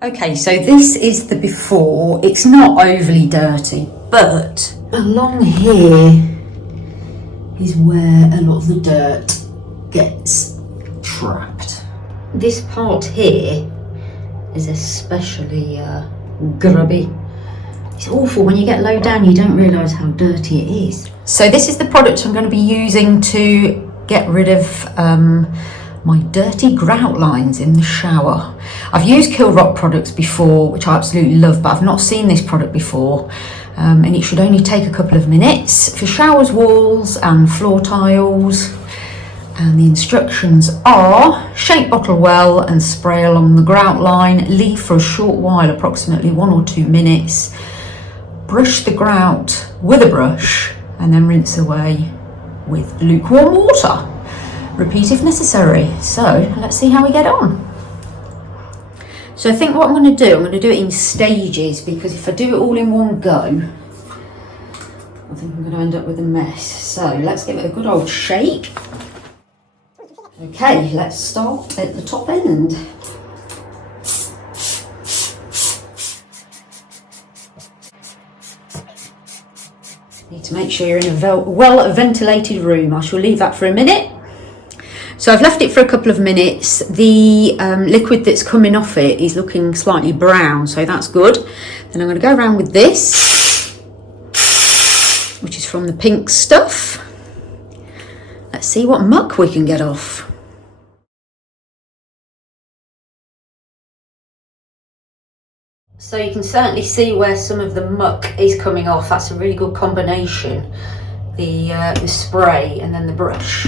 Okay, so this is the before. It's not overly dirty, but along here is where a lot of the dirt gets trapped. This part here is especially grubby. It's awful. When you get low down, you don't realise how dirty it is. So this is the product I'm going to be using to get rid of my dirty grout lines in the shower. I've used KILROCK products before, which I absolutely love, but I've not seen this product before. And it should only take a couple of minutes for showers, walls and floor tiles. And the instructions are: shake bottle well and spray along the grout line, leave for a short while, approximately 1 or 2 minutes, brush the grout with a brush and then rinse away with lukewarm water. Repeat if necessary. So let's see how we get on. So I think what I'm going to do it in stages, because if I do it all in one go, I think I'm going to end up with a mess. So let's give it a good old shake. Okay, let's start at the top end. Need to make sure you're in a well ventilated room. I shall leave that for a minute. So I've left it for a couple of minutes. The liquid that's coming off it is looking slightly brown, so that's good. Then I'm going to go around with this, which is from the pink stuff. Let's see what muck we can get off. So you can certainly see where some of the muck is coming off. That's a really good combination. The spray and then the brush.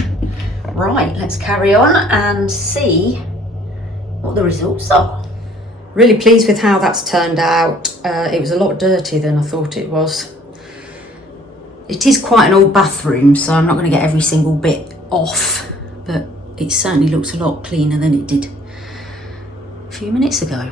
Right, let's carry on and see what the results are. Really pleased with how that's turned out. It was a lot dirtier than I thought it was. It is quite an old bathroom, so I'm not going to get every single bit off, but it certainly looks a lot cleaner than it did a few minutes ago.